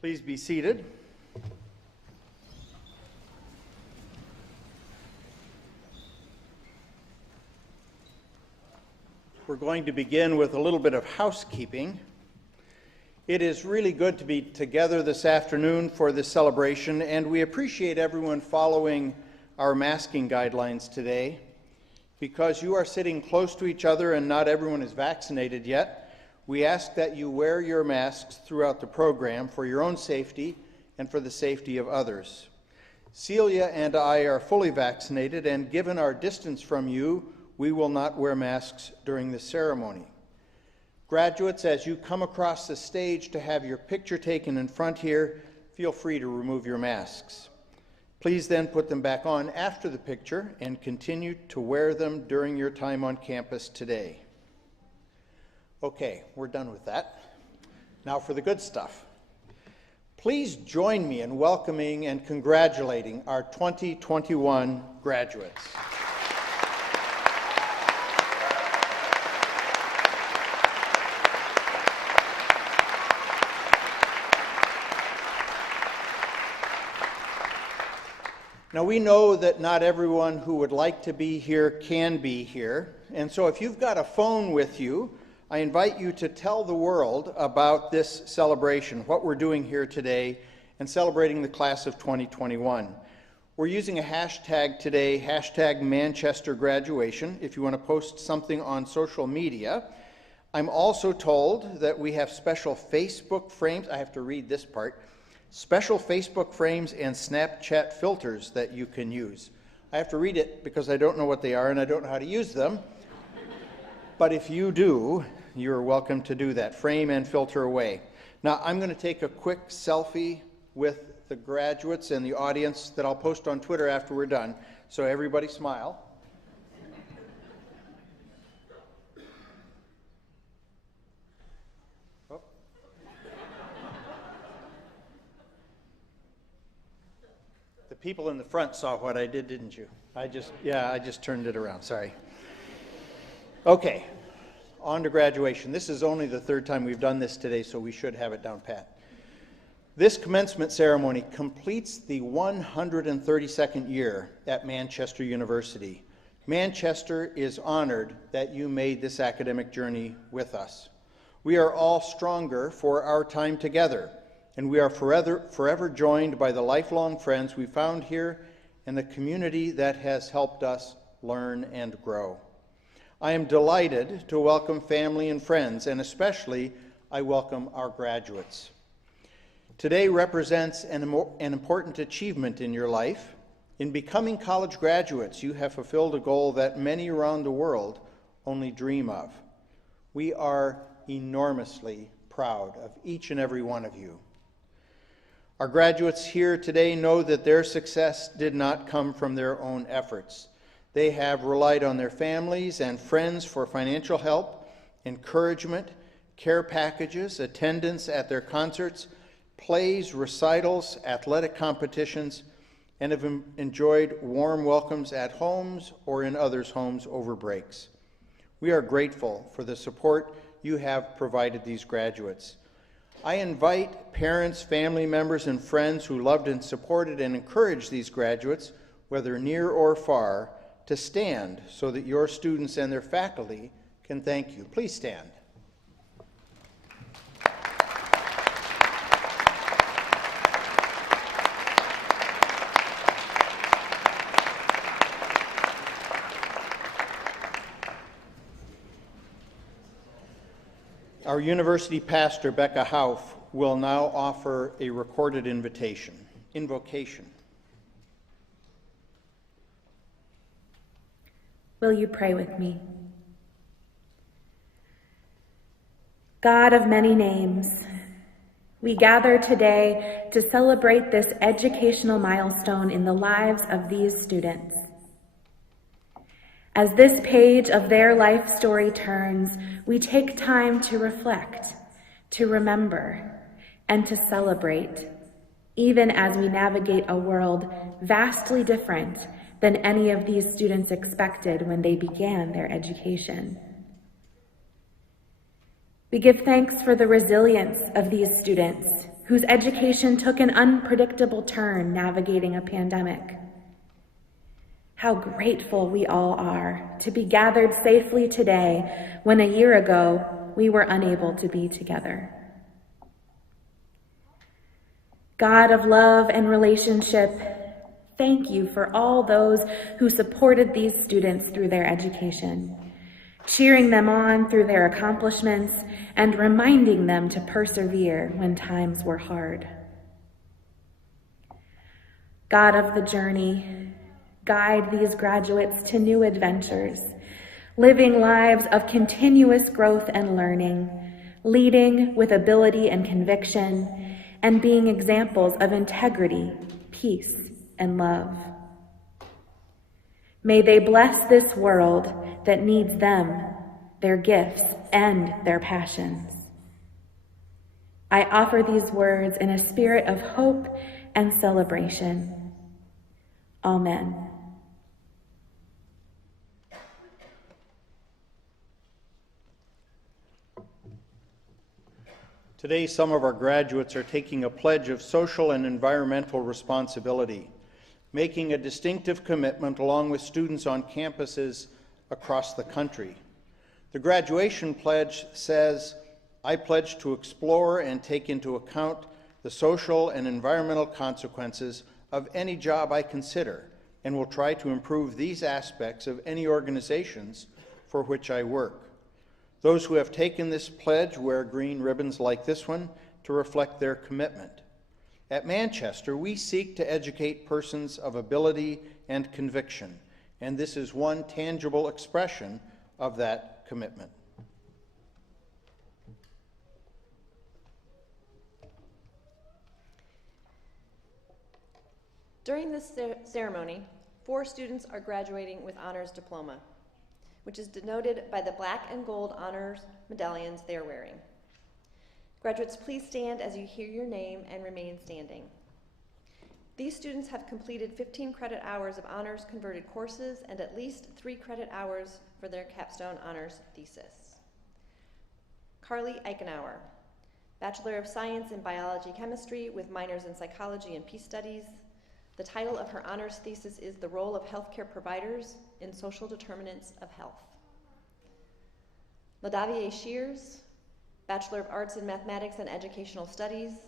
Please be seated. We're going to begin with a little bit of housekeeping. It is really good to be together this afternoon for this celebration, and we appreciate everyone following our masking guidelines today. Because you are sitting close to each other and not everyone is vaccinated yet, we ask that you wear your masks throughout the program for your own safety and for the safety of others. Celia and I are fully vaccinated, and given our distance from you, we will not wear masks during the ceremony. Graduates, as you come across the stage to have your picture taken in front here, feel free to remove your masks. Please then put them back on after the picture and continue to wear them during your time on campus today. Okay, we're done with that. Now for the good stuff. Please join me in welcoming and congratulating our 2021 graduates. Now, we know that not everyone who would like to be here can be here, and so if you've got a phone with you, I invite you to tell the world about this celebration, what we're doing here today, and celebrating the class of 2021. We're using a hashtag today, hashtag Manchester Graduation, if you want to post something on social media. I'm also told that we have special Facebook frames. I have to read this part. Special Facebook frames and Snapchat filters that you can use. I have to read it because I don't know what they are and I don't know how to use them. But if you do, you're welcome to do that. Frame and filter away. Now, I'm going to take a quick selfie with the graduates and the audience that I'll post on Twitter after we're done. So everybody smile. Oh. The people in the front saw what I did, didn't you? I just turned it around. Sorry. Okay. On to graduation. This is only the third time we've done this today, so we should have it down pat. This commencement ceremony completes the 132nd year at Manchester University. Manchester is honored that you made this academic journey with us. We are all stronger for our time together, and we are forever joined by the lifelong friends we found here and the community that has helped us learn and grow. I am delighted to welcome family and friends, and especially I welcome our graduates. Today represents an important achievement in your life. In becoming college graduates, you have fulfilled a goal that many around the world only dream of. We are enormously proud of each and every one of you. Our graduates here today know that their success did not come from their own efforts. They have relied on their families and friends for financial help, encouragement, care packages, attendance at their concerts, plays, recitals, athletic competitions, and have enjoyed warm welcomes at homes or in others' homes over breaks. We are grateful for the support you have provided these graduates. I invite parents, family members, and friends who loved and supported and encouraged these graduates, whether near or far, to stand so that your students and their faculty can thank you. Please stand. Our university pastor, Becca Hauff, will now offer a recorded invocation. Will you pray with me? God of many names, we gather today to celebrate this educational milestone in the lives of these students. As this page of their life story turns, we take time to reflect, to remember, and to celebrate, even as we navigate a world vastly different than any of these students expected when they began their education. We give thanks for the resilience of these students whose education took an unpredictable turn navigating a pandemic. How grateful we all are to be gathered safely today when a year ago we were unable to be together. God of love and relationship, thank you for all those who supported these students through their education, cheering them on through their accomplishments and reminding them to persevere when times were hard. God of the journey, guide these graduates to new adventures, living lives of continuous growth and learning, leading with ability and conviction, and being examples of integrity, peace, and love. May they bless this world that needs them, their gifts, and their passions. I offer these words in a spirit of hope and celebration. Amen. Today, some of our graduates are taking a pledge of social and environmental responsibility, making a distinctive commitment along with students on campuses across the country. The graduation pledge says, "I pledge to explore and take into account the social and environmental consequences of any job I consider, and will try to improve these aspects of any organizations for which I work." Those who have taken this pledge wear green ribbons like this one to reflect their commitment. At Manchester, we seek to educate persons of ability and conviction, and this is one tangible expression of that commitment. During this ceremony, 4 students are graduating with honors diploma, which is denoted by the black and gold honors medallions they are wearing. Graduates, please stand as you hear your name and remain standing. These students have completed 15 credit hours of honors converted courses and at least 3 credit hours for their capstone honors thesis. Carly Eichenauer, Bachelor of Science in Biology Chemistry with minors in Psychology and Peace Studies. The title of her honors thesis is The Role of Healthcare Providers in Social Determinants of Health. LaDavier Shears, Bachelor of Arts in Mathematics and Educational Studies.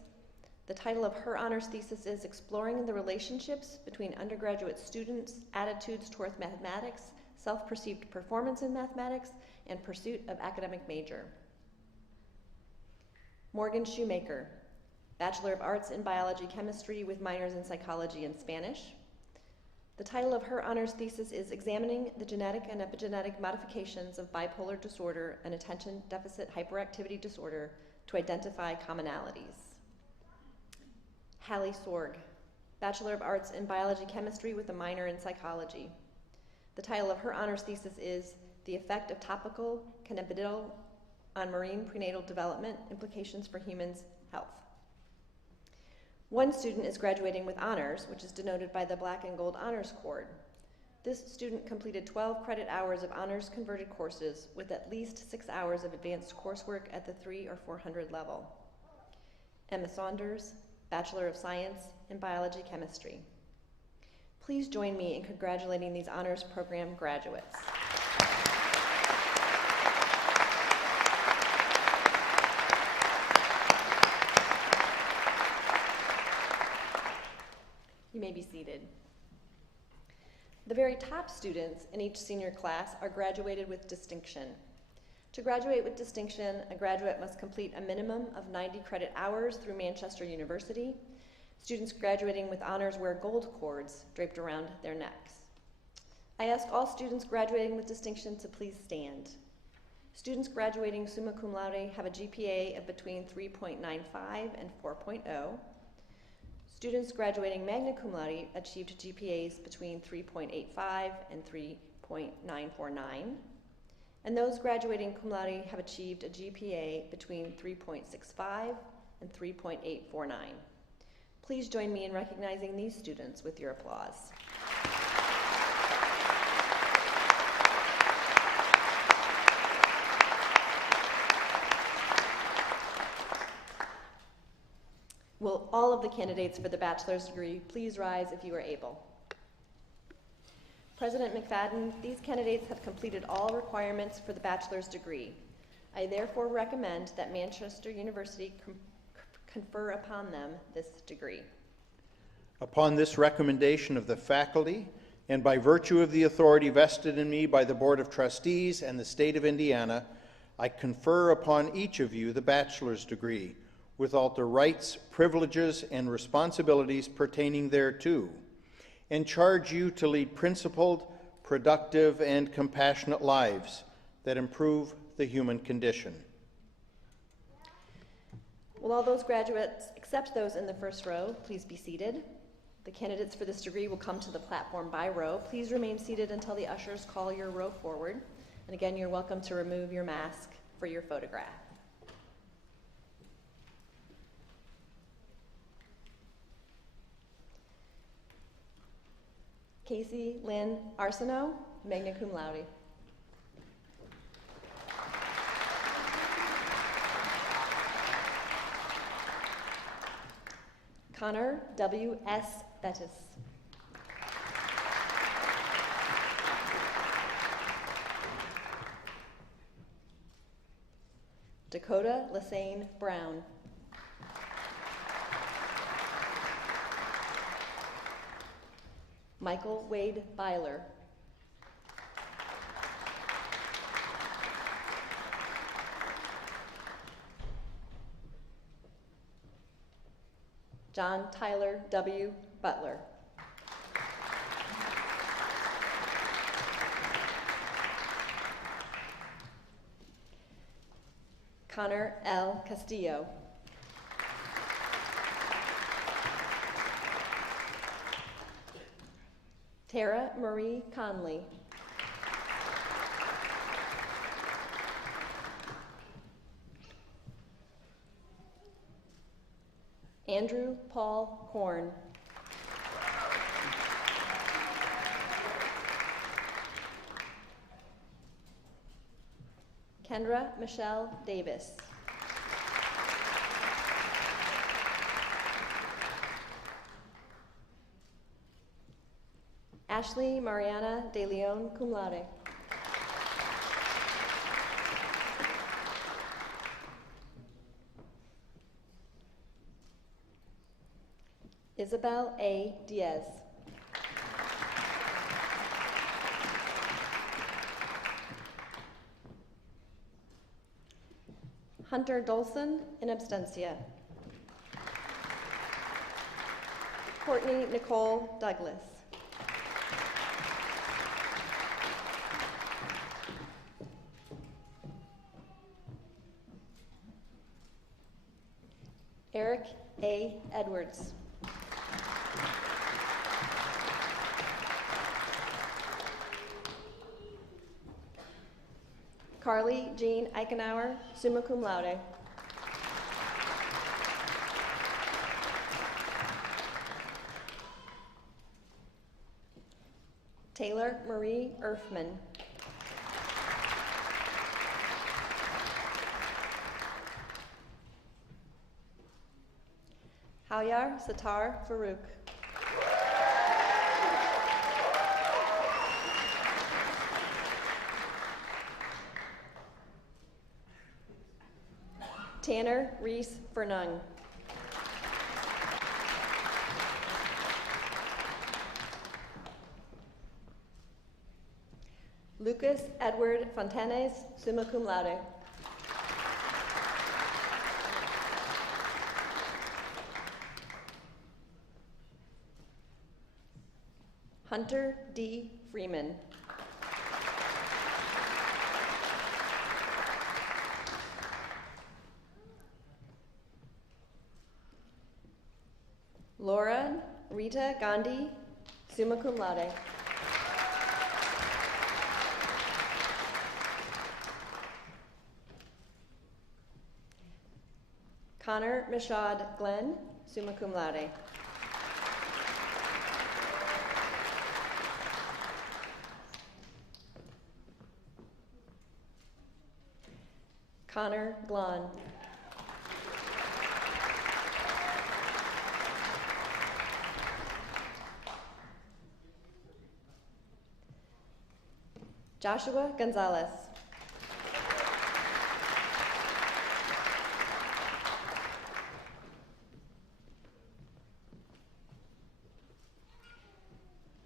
The title of her honors thesis is Exploring the Relationships Between Undergraduate Students' Attitudes Toward Mathematics, Self-Perceived Performance in Mathematics, and Pursuit of Academic Major. Morgan Shoemaker, Bachelor of Arts in Biology Chemistry with minors in Psychology and Spanish. The title of her honors thesis is Examining the Genetic and Epigenetic Modifications of Bipolar Disorder and Attention Deficit Hyperactivity Disorder to Identify Commonalities. Hallie Sorg, Bachelor of Arts in Biology Chemistry with a minor in Psychology. The title of her honors thesis is The Effect of Topical Cannabidiol on Marine Prenatal Development, Implications for Humans' Health. One student is graduating with honors, which is denoted by the black and gold honors cord. This student completed 12 credit hours of honors converted courses with at least 6 hours of advanced coursework at the 300 or 400 level. Emma Saunders, Bachelor of Science in Biology Chemistry. Please join me in congratulating these honors program graduates. You may be seated. The very top students in each senior class are graduated with distinction. To graduate with distinction, a graduate must complete a minimum of 90 credit hours through Manchester University. Students graduating with honors wear gold cords draped around their necks. I ask all students graduating with distinction to please stand. Students graduating summa cum laude have a GPA of between 3.95 and 4.0. Students graduating magna cum laude achieved GPAs between 3.85 and 3.949. And those graduating cum laude have achieved a GPA between 3.65 and 3.849. Please join me in recognizing these students with your applause. Will all of the candidates for the bachelor's degree please rise if you are able? President McFadden, these candidates have completed all requirements for the bachelor's degree. I therefore recommend that Manchester University confer upon them this degree. Upon this recommendation of the faculty, and by virtue of the authority vested in me by the Board of Trustees and the State of Indiana, I confer upon each of you the bachelor's degree, with all the rights, privileges, and responsibilities pertaining thereto, and charge you to lead principled, productive, and compassionate lives that improve the human condition. Will all those graduates, except those in the first row, please be seated? The candidates for this degree will come to the platform by row. Please remain seated until the ushers call your row forward. And again, you're welcome to remove your mask for your photograph. Casey Lynn Arsenault, magna cum laude. Connor W.S. Bettis. Dakota Lassane Brown. Michael Wade Byler. John Tyler W. Butler. Connor L. Castillo. Tara Marie Conley. Andrew Paul Horn. Kendra Michelle Davis. Ashley Mariana De Leon, cum laude. Isabel A. Diaz. Hunter Dolson, in absentia. Courtney Nicole Douglas. Eric A. Edwards. Carly Jean Eichenauer, summa cum laude. Taylor Marie Erfman. Hawyar Sattar Farouk. Tanner Reese Fernung. Lucas Edward Fontanes, summa cum laude. Hunter D. Freeman. Laura Rita Gandhi, summa cum laude. Connor Mishad Glenn, summa cum laude. Connor Glon. Joshua Gonzalez.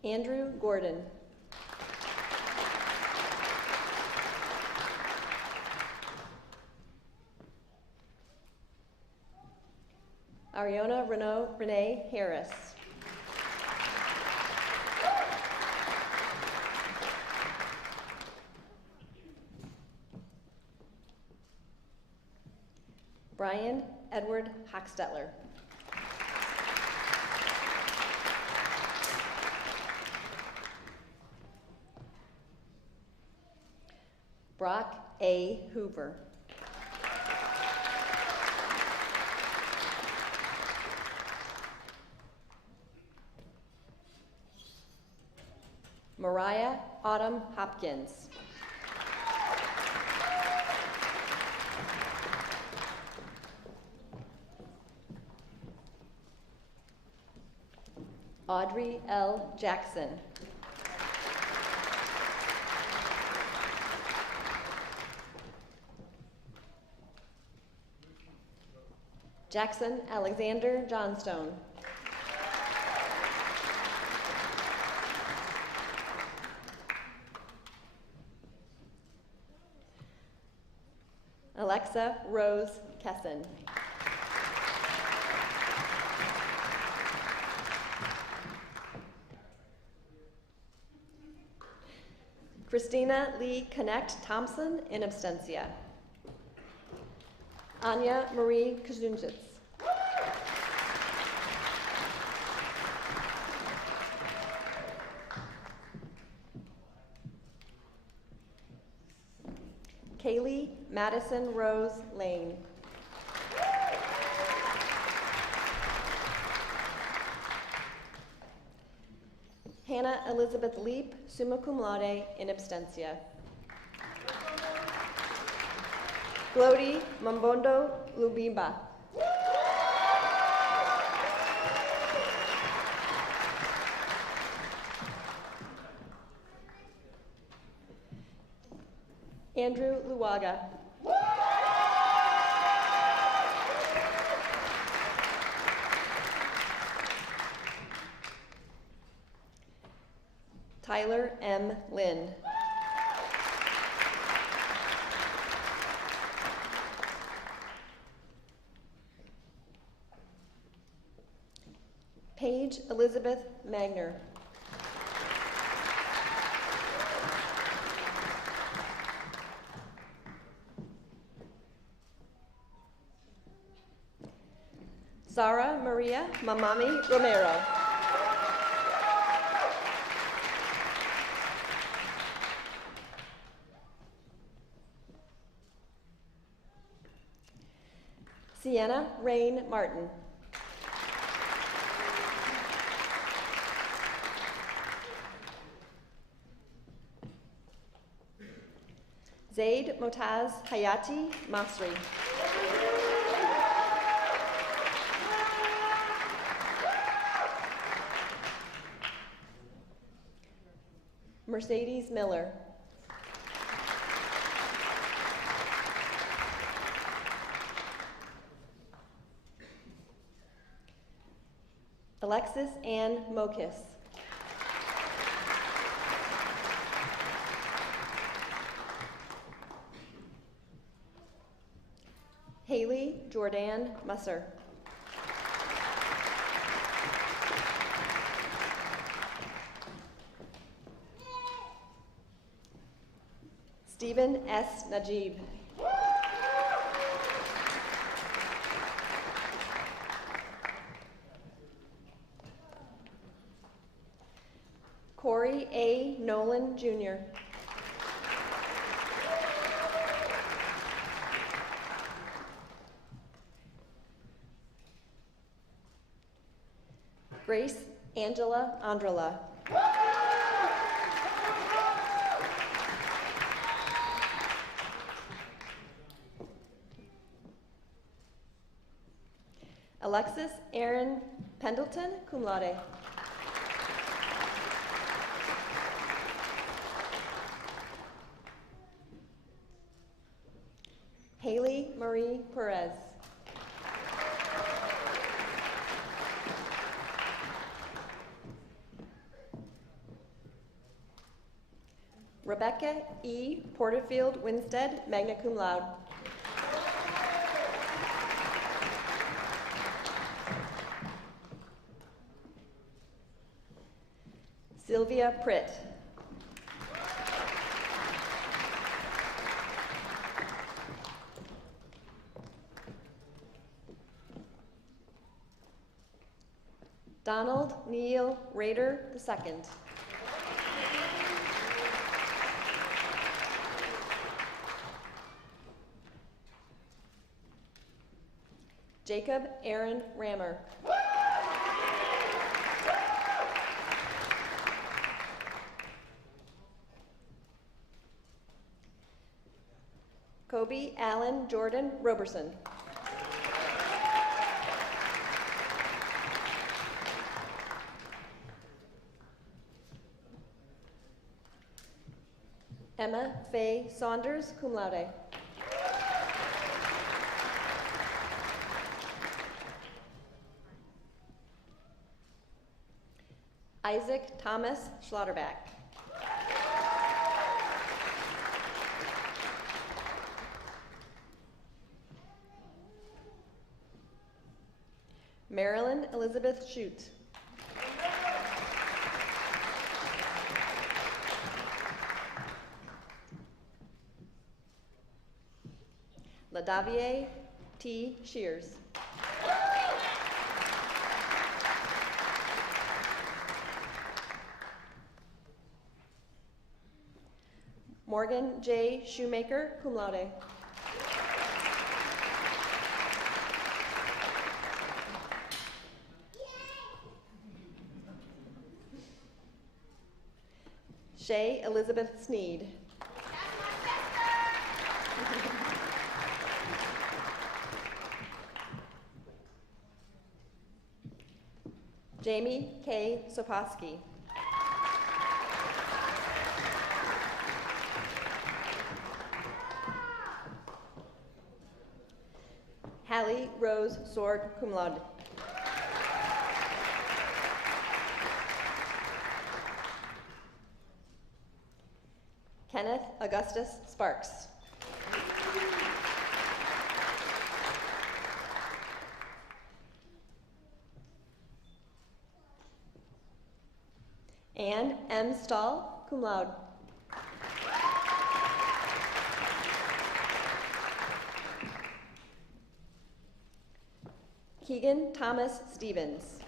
Andrew Gordon. Ariana Renee Harris. Brian Edward Hochstetler. Brock A. Hoover. Mariah Autumn Hopkins. Audrey L. Jackson. Jackson Alexander Johnstone. Alexa Rose Kesson. Christina Lee Connect Thompson in absentia. Anya Marie Kazunjits. Kaylee Madison Rose Lane. Hannah Elizabeth Leap, summa cum laude, in absentia. Glody Mambondo Lubimba. Andrew Luaga. Tyler M. Lynn. Paige Elizabeth Magner. Zara Maria Mamami Romero. Sienna Rain Martin. Zaid Motaz Hayati Masri. Mercedes Miller. Alexis Ann Mokus. Haley Jordan Musser. Stephen S. Najib. Corey A. Nolan, Jr. Grace Angela Andrala. Alexis Aaron Pendleton, cum laude. Marie Perez. Rebecca E. Porterfield Winstead, magna cum laude. Sylvia Pritt. Donald Neil Rader II. Jacob Aaron Rammer. Kobe Allen Jordan Roberson. Emma Faye Saunders, cum laude. Isaac Thomas Schlotterback. Marilyn Elizabeth Shute. LaDavier T. Shears. Morgan J. Shoemaker, cum laude. Shay Elizabeth Sneed. Jamie K. Soposki. Hallie Rose Sword, cum laude. Kenneth Augustus Sparks. And M. Stahl, cum laude. Keegan Thomas Stevens.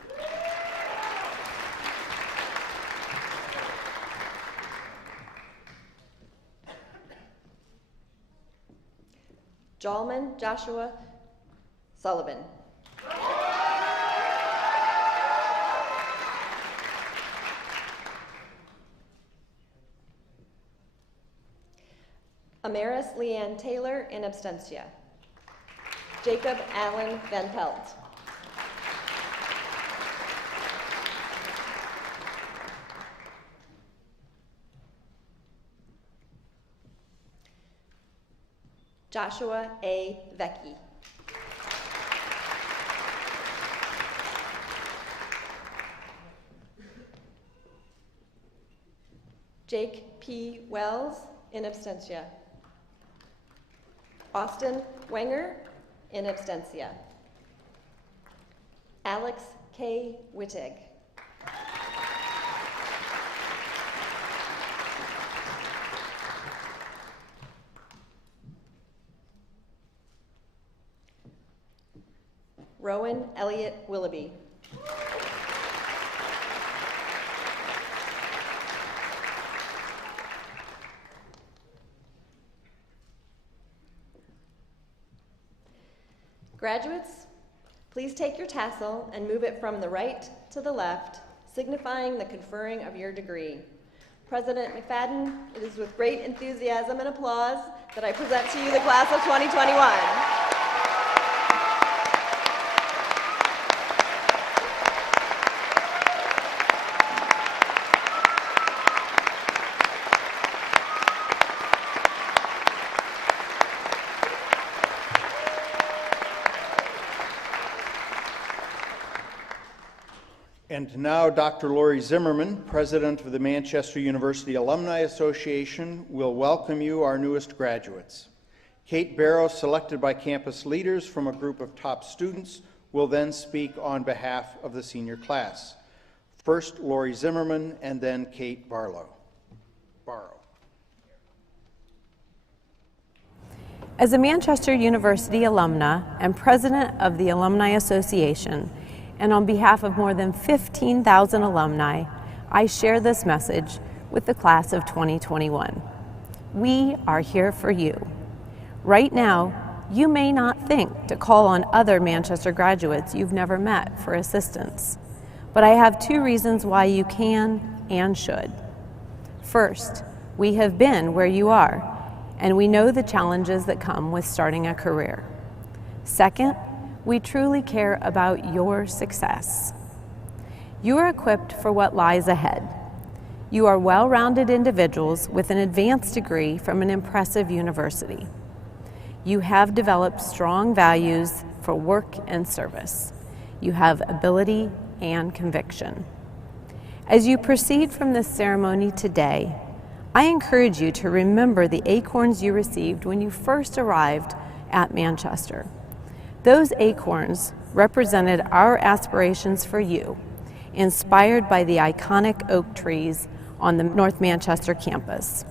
Jalman Joshua Sullivan. Amaris Leanne Taylor, in absentia. Jacob Allen Van Pelt. Joshua A. Vecchi. Jake P. Wells, in absentia. Austin Wenger, in absentia. Alex K. Wittig. Rowan Elliott Willoughby. Graduates, please take your tassel and move it from the right to the left, signifying the conferring of your degree. President McFadden, it is with great enthusiasm and applause that I present to you the class of 2021. And now Dr. Lori Zimmerman, President of the Manchester University Alumni Association, will welcome you, our newest graduates. Kate Barrow, selected by campus leaders from a group of top students, will then speak on behalf of the senior class. First, Lori Zimmerman, and then Kate Barrow. As a Manchester University alumna and president of the Alumni Association, and on behalf of more than 15,000 alumni, I share this message with the class of 2021. We are here for you. Right now, you may not think to call on other Manchester graduates you've never met for assistance, but I have two reasons why you can and should. First, we have been where you are, and we know the challenges that come with starting a career. Second, we truly care about your success. You are equipped for what lies ahead. You are well-rounded individuals with an advanced degree from an impressive university. You have developed strong values for work and service. You have ability and conviction. As you proceed from this ceremony today, I encourage you to remember the acorns you received when you first arrived at Manchester. Those acorns represented our aspirations for you, inspired by the iconic oak trees on the North Manchester campus.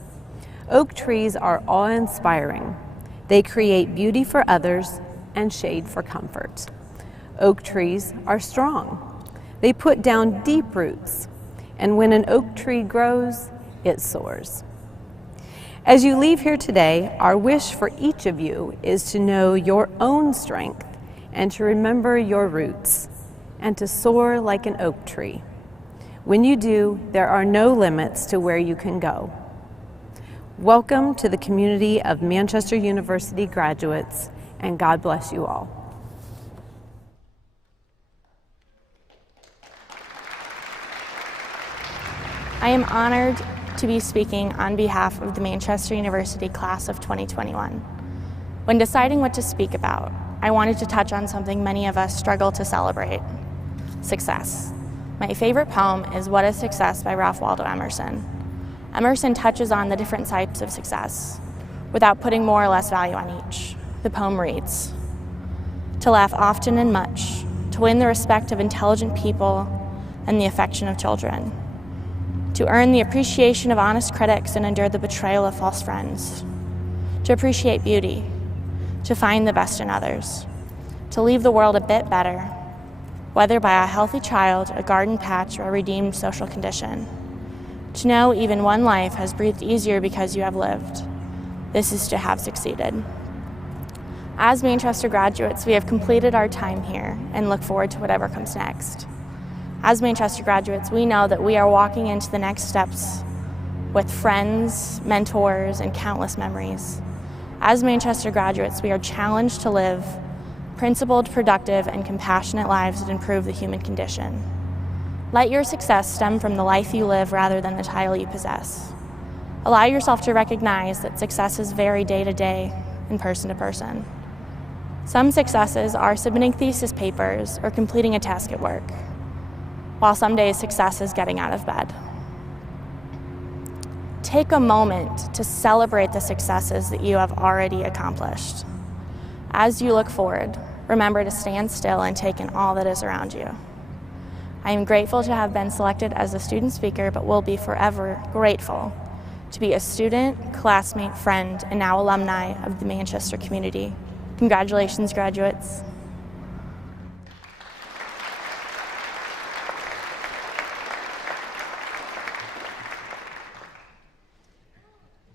Oak trees are awe-inspiring. They create beauty for others and shade for comfort. Oak trees are strong. They put down deep roots, and when an oak tree grows, it soars. As you leave here today, our wish for each of you is to know your own strength and to remember your roots and to soar like an oak tree. When you do, there are no limits to where you can go. Welcome to the community of Manchester University graduates, and God bless you all. I am honored to be speaking on behalf of the Manchester University class of 2021. When deciding what to speak about, I wanted to touch on something many of us struggle to celebrate: success. My favorite poem is What is Success by Ralph Waldo Emerson. Emerson touches on the different types of success without putting more or less value on each. The poem reads, "To laugh often and much, to win the respect of intelligent people and the affection of children, to earn the appreciation of honest critics and endure the betrayal of false friends, to appreciate beauty, to find the best in others, to leave the world a bit better, whether by a healthy child, a garden patch, or a redeemed social condition, to know even one life has breathed easier because you have lived. This is to have succeeded." As Manchester graduates, we have completed our time here and look forward to whatever comes next. As Manchester graduates, we know that we are walking into the next steps with friends, mentors, and countless memories. As Manchester graduates, we are challenged to live principled, productive, and compassionate lives that improve the human condition. Let your success stem from the life you live rather than the title you possess. Allow yourself to recognize that successes vary day to day and person to person. Some successes are submitting thesis papers or completing a task at work, while some days success is getting out of bed. Take a moment to celebrate the successes that you have already accomplished. As you look forward, remember to stand still and take in all that is around you. I am grateful to have been selected as a student speaker, but will be forever grateful to be a student, classmate, friend, and now alumni of the Manchester community. Congratulations, graduates.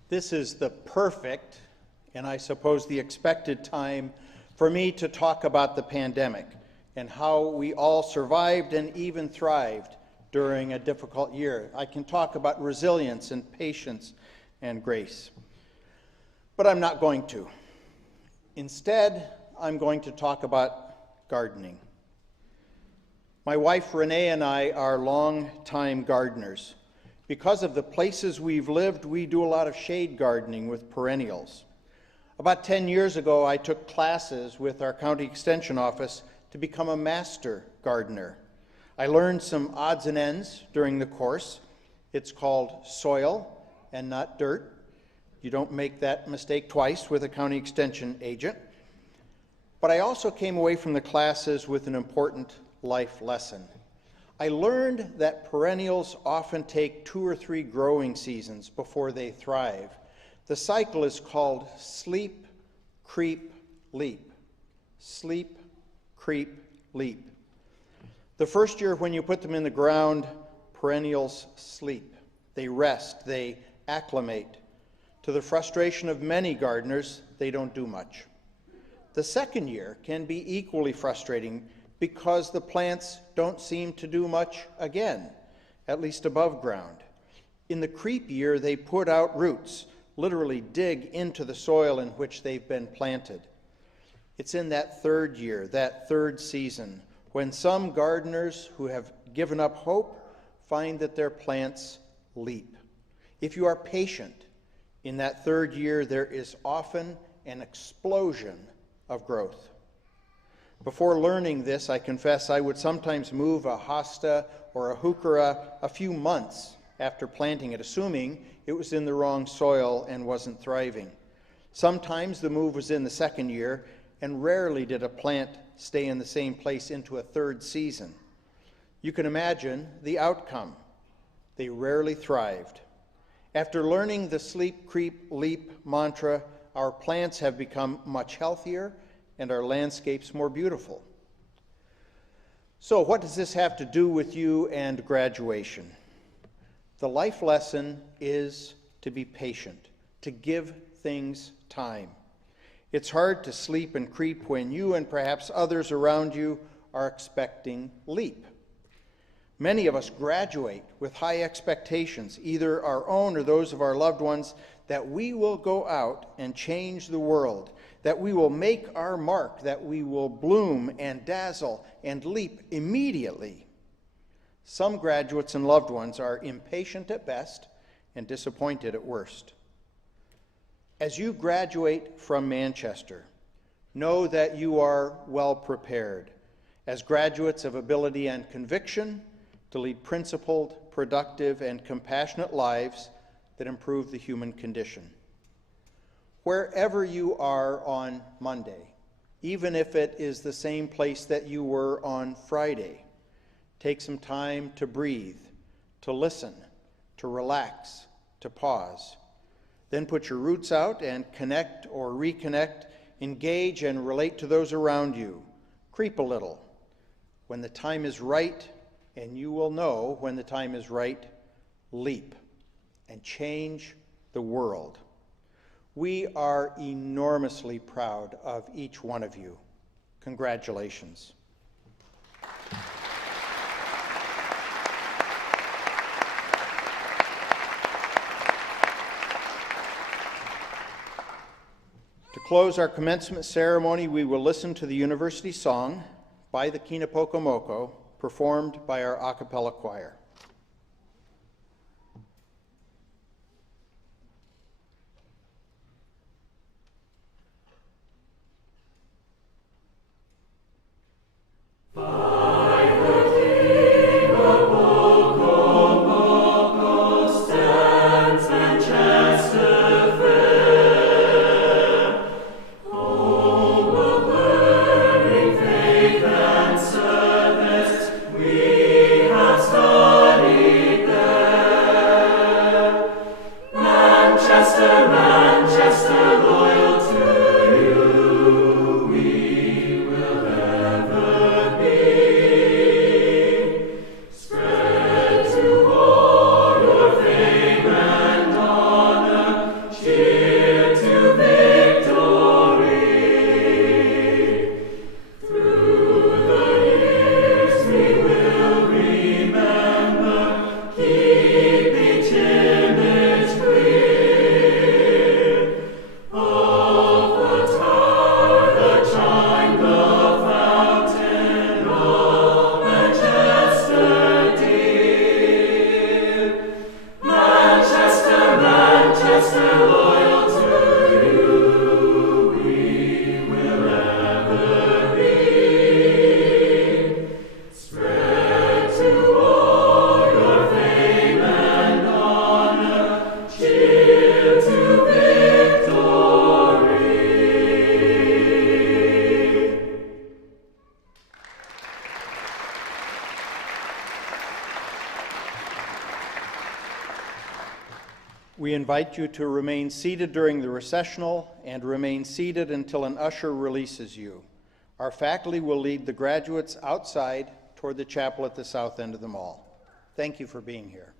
This is the perfect, and I suppose the expected time for me to talk about the pandemic and how we all survived and even thrived during a difficult year. I can talk about resilience and patience and grace, but I'm not going to. Instead, I'm going to talk about gardening. My wife Renee and I are long-time gardeners. Because of the places we've lived, we do a lot of shade gardening with perennials. About 10 years ago, I took classes with our county extension office to become a master gardener. I learned some odds and ends during the course. It's called soil and not dirt. You don't make that mistake twice with a county extension agent. But I also came away from the classes with an important life lesson. I learned that perennials often take 2 or 3 growing seasons before they thrive. The cycle is called sleep, creep, leap. Sleep, creep, leap. The first year when you put them in the ground, perennials sleep. They rest, they acclimate. To the frustration of many gardeners, they don't do much. The second year can be equally frustrating because the plants don't seem to do much again, at least above ground. In the creep year, they put out roots, literally dig into the soil in which they've been planted. It's in that third year, that third season, when some gardeners who have given up hope find that their plants leap. If you are patient, in that third year there is often an explosion of growth. Before learning this, I confess I would sometimes move a hosta or a heuchera a few months after planting it, assuming it was in the wrong soil and wasn't thriving. Sometimes the move was in the second year, and rarely did a plant stay in the same place into a third season. You can imagine the outcome. They rarely thrived. After learning the sleep, creep, leap mantra, our plants have become much healthier and our landscapes more beautiful. So what does this have to do with you and graduation? The life lesson is to be patient, to give things time. It's hard to sleep and creep when you and perhaps others around you are expecting leap. Many of us graduate with high expectations, either our own or those of our loved ones, that we will go out and change the world, that we will make our mark, that we will bloom and dazzle and leap immediately. Some graduates and loved ones are impatient at best and disappointed at worst. As you graduate from Manchester, know that you are well prepared as graduates of ability and conviction to lead principled, productive, and compassionate lives that improve the human condition. Wherever you are on Monday, even if it is the same place that you were on Friday, take some time to breathe, to listen, to relax, to pause. Then put your roots out and connect or reconnect, engage and relate to those around you. Creep a little. When the time is right, and you will know when the time is right, leap and change the world. We are enormously proud of each one of you. Congratulations. To close our commencement ceremony, we will listen to the university song by the Kinapokomoko, performed by our a cappella choir. We have started. We invite you to remain seated during the recessional and remain seated until an usher releases you. Our faculty will lead the graduates outside toward the chapel at the south end of the mall. Thank you for being here.